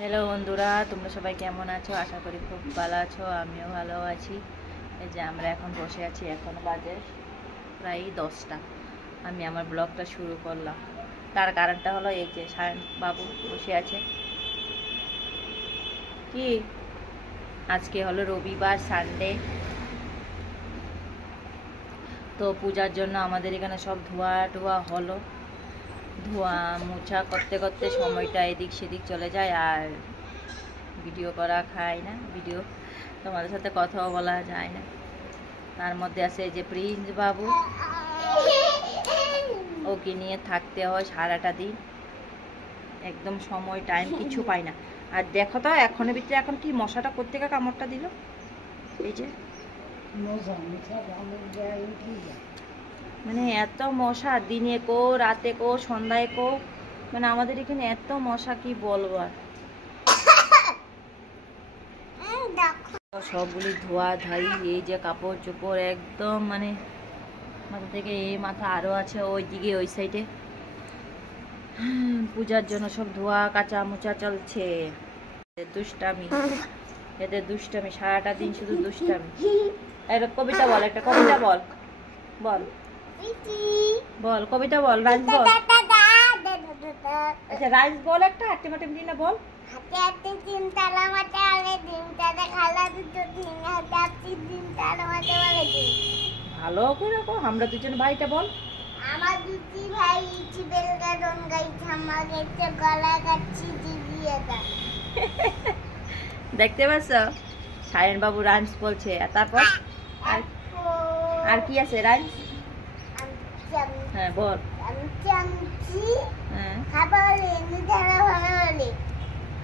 Hello বন্ধুরা, তোমরা সবাই কেমন আছো? আশা করি খুব ভালো আছো। আমিও ভালো আছি। এই যে আমরা এখন বসে আছি, এখন বাজে প্রায় 10টা। আমি আমার ব্লগটা শুরু করলাম। তার কারণটা হলো এই যে সায়ন বাবু বসে আছে। কি আজকে হলো রবিবার, সানডে, তো পূজার জন্য আমাদের এখানে সব ধোয়া টোয়া হলো। ধোয়া মোছা করতে করতে সময়টা এদিক সেদিক চলে যায়, আর ভিডিও করা খায় না, ভিডিও তোমাদের সাথে কথাও বলা যায় না। তার মধ্যে আছে এই যে প্রিন্স বাবু, ওকে নিয়ে থাকতে হয় সারাটা দিন, একদম সময় টাইম কিছু পাই না। আর দেখো তো এখনের ভিতরে এখন কি মশাটা কোত্থেকে কামড়টা দিল, এই যে মানে এত মশা, দিনে কো রাতে কো সন্ধ্যায় কো, মানে আমাদের এখানে এত মশা কি বলবো। আর সবগুলি ধোয়া ধাই, এই যে কাপড় চোপড় একদম মানে মাথা থেকে এই মাথা আরও আছে ওই দিকে ওই সাইডে, পূজার জন্য সব ধোয়া কাচা মোচা চলছে। দুষ্টামি, এদের দুষ্টামি, সারাটা দিন শুধু দুষ্টামি। একটা কবিতা বল, একটা কবিতা বল, বল বল কবিতা বল, রাইস বল। আচ্ছা রাইস বল একটা, হাট্টি মাটি না বল। হাতে হাতে তিনতলা মাঠে আলে ডিমটাতে খালা দুটো তিন হাতে হাতে তিনতলা মাঠে বলে ডিম। ভালো করে কো, আমরা দুজন ভাইটা বল। আমার দুটি ভাই চিবেল গাড়ন গাইছে, আমার গাইছে গলা কাচ্ছি দিদি এটা। দেখতে পাচ্ছ সায়ন বাবু রাইমস বলছে। আর তারপর আর কি আছে রাইমস? হ্যাঁ বল। চামচি হ্যাঁ খাবার এনে ধরা ভালো বলে।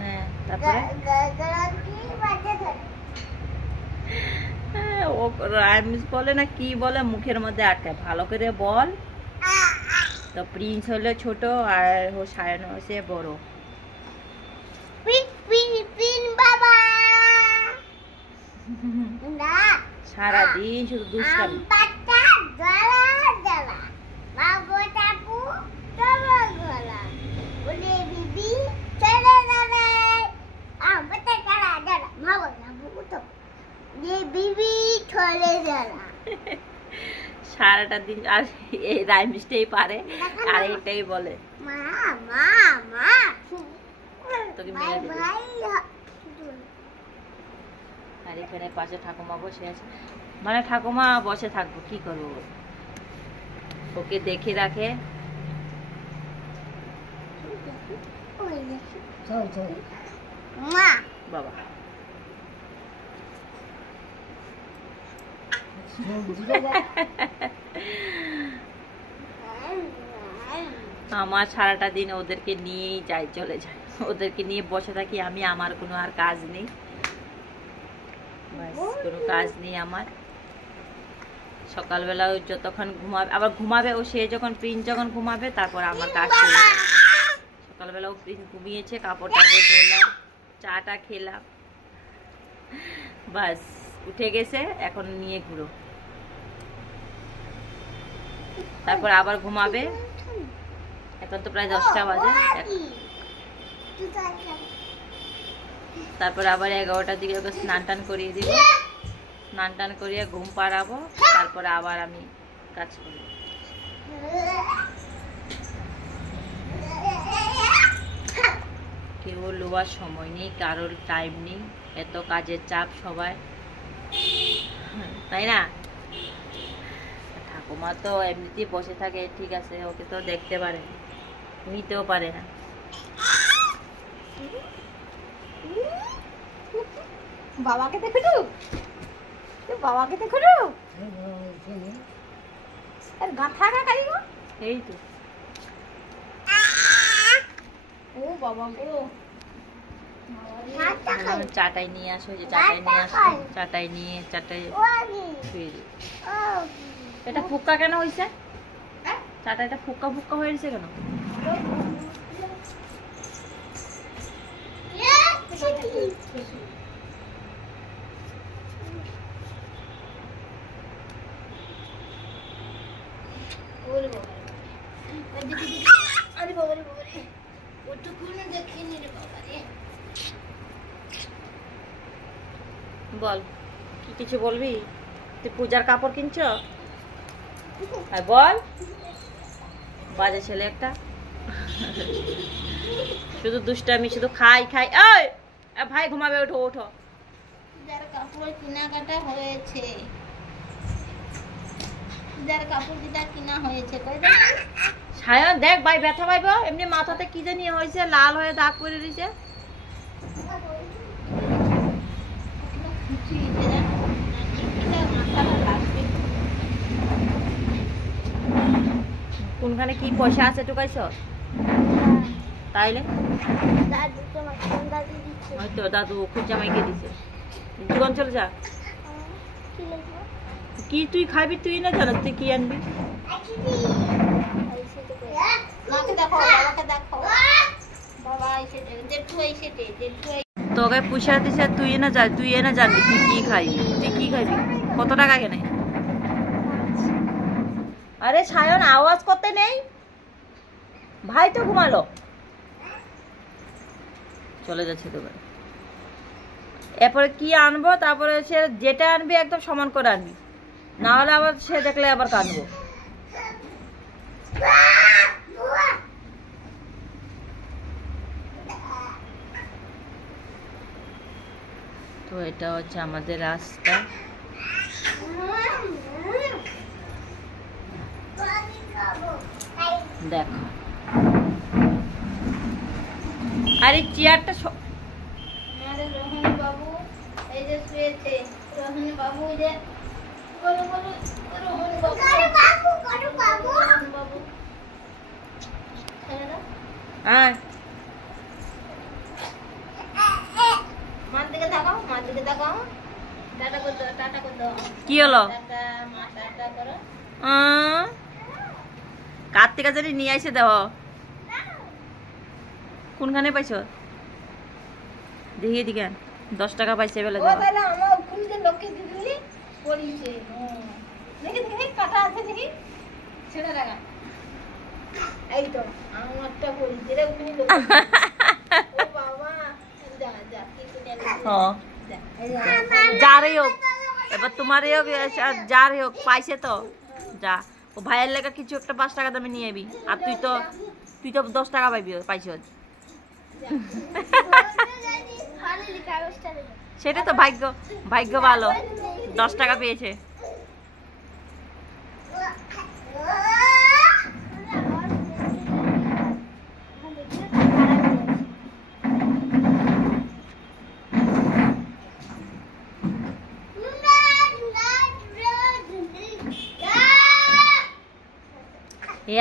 হ্যাঁ তারপরে ও রাইমস বলে না কি বলে, মুখের মধ্যে আটকায়, ভালো করে বল। তো প্রিন্স হলো ছোট আর ও সায়ন হচ্ছে বড়। সারাদিন শুধু দুষ্টামি। সারাটা দিন আর এই রাইমসটাই পারে আর এটাই বলে তোকে মেরে দেবে। আর এখানে পাশে ঠাকুমা বসে আছে, মানে ঠাকুমা বসে থাকবো কি করবো, ওকে দেখে রাখে। বাবা আমার সারাটা দিন ওদেরকে নিয়েই যাই, চলে যায়, ওদেরকে নিয়ে বসে থাকি আমি। আমার কোনো আর কাজ নেই, কোনো কাজ নেই আমার। সকালবেলা যতক্ষণ ঘুমাবে, আবার ঘুমাবে ও, সে যখন প্রিন্স যখন ঘুমাবে তারপর আমার কাজ চলে যাবে। সকালবেলা ও প্রিন্স ঘুমিয়েছে, কাপড় টাপড় ধরলাম, চাটা খেলাম, বাস উঠে গেছে, এখন নিয়ে ঘুরো। তারপর আবার ঘুমাবে, এখন তো প্রায় 10টা বাজে। তারপর আবার 11টার দিকে ওকে স্নান টান করিয়ে দিব, স্নান টান করিয়ে ঘুম পাড়াবো, তারপরে আবার আমি কাজ করব। কেউ লোয়ার সময় নেই, কারোর টাইম নেই, এত কাজের চাপ সবাই, তাই না? ঠাকুমা তো এমনিতেই বসে থাকে, ঠিক আছে, ওকে তো দেখতে পারে, নিতেও পারে না। বাবাকে দেখো, বাবাকে দেখো, আর গাথা কাকাই গো, এই তো ও বাবা গো, চাটাই নিয়ে আসো, যে চাটাই নিয়ে আসো, চাটাই নিয়ে চাটাই শুয়ে দিই। এটা ফুক্কা কেন হয়েছে? চাটাইটা ফুক্কা ফুক্কা হয়েছে কেন? আরে বাবা রে, ওটুকুনে দেখিনি রে বাবা রে। বল, কি কিছু বলবি? তুই পূজার কাপড় কিনছ? আর বল, বাজে ছেলে একটা, শুধু দুষ্টামি, শুধু খাই খাই। এই ভাই ঘুমাবে, ওঠো ওঠো। পূজার কাপড় কেনাকাটা হয়েছে, পূজার কাপড় যেটা কিনা হয়েছে কই দেখ। সায়ন দেখ ভাই ব্যথা পাইব, এমনি মাথাতে কি জানি হয়েছে, লাল হয়ে দাগ পড়ে দিছে। খুশি হয়েছে না, মাথাটা লাগবে। কোনখানে কি পয়সা আছে টুকাইছ? তাইলে দাদু তোমার দাদি দিচ্ছে হয়তো দাদু খুঁজা মাইকে দিছে। জীবন চলে যা। কি লিখবো? কি তুই খাবি? তুই না জানো তুই কি আনবি? মাকে দেখো, বাবাকে দেখো, বাবা এসে জেঠু এসে জেঠু। তোকে পুষা দিছে, তুই না যা, তুই না জানবি তুই কি খাইবি, তুই কি খাইবি। কত টাকা কেনে? আরে সায়ন আওয়াজ করতে নেই, ভাই তো ঘুমালো। চলে যাচ্ছে দোকানে। এরপরে কি আনবো, তারপরে সে যেটা আনবি একদম সমান করে আনবি, না হলে আবার সে দেখলে আবার কাঁদবো। তো এটা হচ্ছে আমাদের রাস্তা। দেখো আরে চেয়ারটা আমাদের রোহন বাবু এই যে শুয়েছে, রোহন বাবু যে বলো বলো, রোহন বাবু রোহন বাবু ছেড়ে দাও। হ্যাঁ মার দিকে তাকাও, মার দিকে তাকাও, টাটা করে দাও, টাটা করে দাও। কি হলো? টাটা, মা টাটা করো। কার থেকে জানি নিয়ে আসে দেও। কোনখানে পাইছ দেখি দিকে? 10 টাকা পাইছে বলে ও দেওয়া। তাহলে আমার ওখানে লোকে দিদি পড়িছে। দেখি দেখি কাটা আছে দেখি, ছেড়ে রাখা। এই তো আমারটা পড়িছে রে, ওখানে লোক। ও বাবা, যা যা কি কিনে আনলি? হ্যাঁ যা, এই যা। যারই হোক, এবার তোমারই হোক যারই হোক, পাইছে তো যা। ও ভাইয়ের লেগে কিছু একটা 5 টাকা দামে নিয়ে আবি। আর তুই তো 10 টাকা পাইবি, পাইছ। সেটা তো ভাগ্য, ভাগ্য ভালো, 10 টাকা পেয়েছে।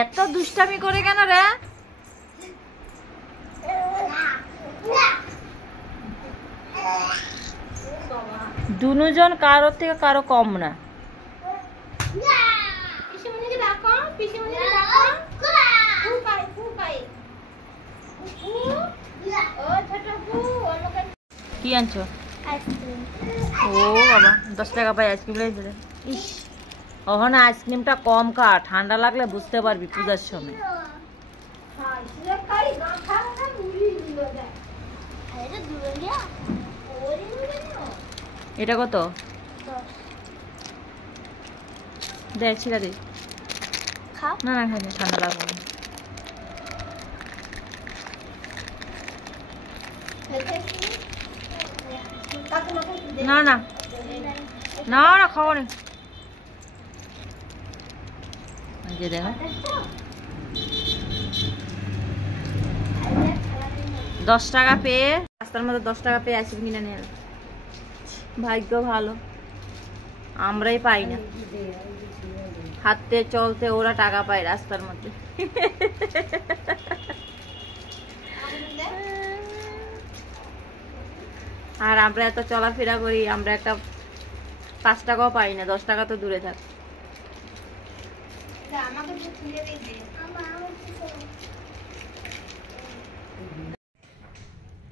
এত দুষ্টামি করে কেন রে? দুজন কারোর থেকে কারো কম না। পিসিমণিকে ডাকো, পিসিমণিকে ডাকো। ফুপাই ফুপাই ফু। ও ছোট ফু, আমাকে কি আনছো? আইসক্রিম ও বাবা, 10 টাকা পাই আইসক্রিম লাইছে রে। ইস, ওখানে আইসক্রিমটা কম খা, ঠান্ডা লাগলে বুঝতে পারবি পূজার সময়। খাই সে খাই না, খাও না মুড়ি দিল দেখ। এটা দূরে গিয়া ওরে মুড়ি না। এটা কত? 10 দে ছিড়া দে। খাও না না খাই না, ঠান্ডা লাগবে না। না না না না, খাবো না। এই যে দেখো 10 টাকা পেয়ে, রাস্তার মধ্যে 10 টাকা পেয়ে আইসক্রিম কিনে নিয়ে এলাম। ভাগ্য ভালো, আমরাই পাই না। হাঁটতে চলতে ওরা টাকা পায় রাস্তার মধ্যে। আর আমরা এত চলাফেরা করি, আমরা একটা 5 টাকাও পাই না, 10 টাকা তো দূরে থাক। আমাকে একটু খুলে দিতে।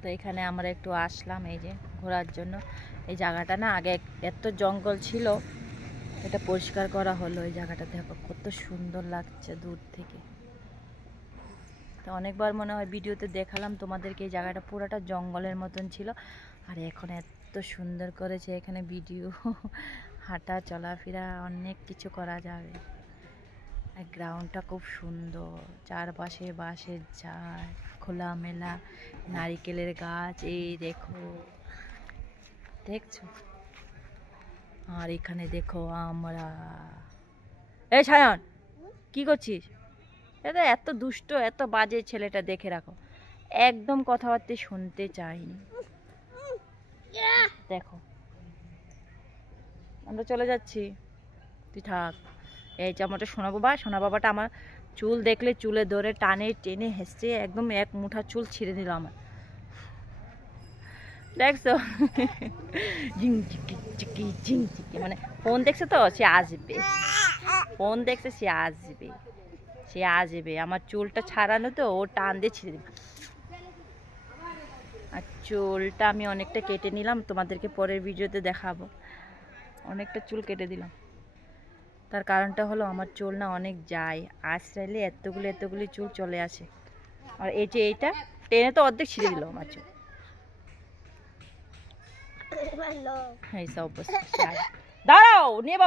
তো এখানে আমরা একটু আসলাম এই যে ঘোরার জন্য। এই জায়গাটা না আগে এত জঙ্গল ছিল, এটা পরিষ্কার করা হলো। এই জায়গাটা দেখো কত সুন্দর লাগছে দূর থেকে। তো অনেকবার মনে হয় ভিডিওতে দেখালাম তোমাদেরকে, এই জায়গাটা পুরোটা জঙ্গলের মতন ছিল, আর এখন এত সুন্দর করেছে এখানে ভিডিও, হাঁটা চলাফেরা অনেক কিছু করা যাবে। আর গ্রাউন্ডটা খুব সুন্দর, চারপাশে বাঁশের ঝাড়, খোলামেলা নারিকেলের গাছ, এই দেখো দেখছো। আর এখানে দেখো আমরা, এই সায়ন কি করছিস? এটা এত দুষ্ট এত বাজে ছেলেটা, দেখে রাখো, একদম কথাবার্তা শুনতে চাইনি। দেখো আমরা চলে যাচ্ছি, তুই থাক। এই যে আমারটা সোনা বাবাটা আমার চুল দেখলে চুলে ধরে টানে টেনে হেসে একদম এক মুঠা চুল ছিঁড়ে দিল আমার, দেখছো? ঝিং চিকি চিকি ঝিং চিকি, মানে ফোন দেখছে তো সে আসবে, ফোন দেখছে সে আসবে, সে আসবে। আমার চুলটা ছাড়ানো তো, ও টান দিয়ে ছিঁড়ে দেবে। আর চুলটা আমি অনেকটা কেটে নিলাম, তোমাদেরকে পরের ভিডিওতে দেখাবো। অনেকটা চুল কেটে দিলাম, তার কারণটা হলো আমার চুল না অনেক যায়, আশ্রাইলে এতগুলি চুল চলে আসে। আর এই যে এইটা টেনে তো অর্ধেক ছিঁড়ে দিল আমার চুল। এই সব দাঁড়াও নেব।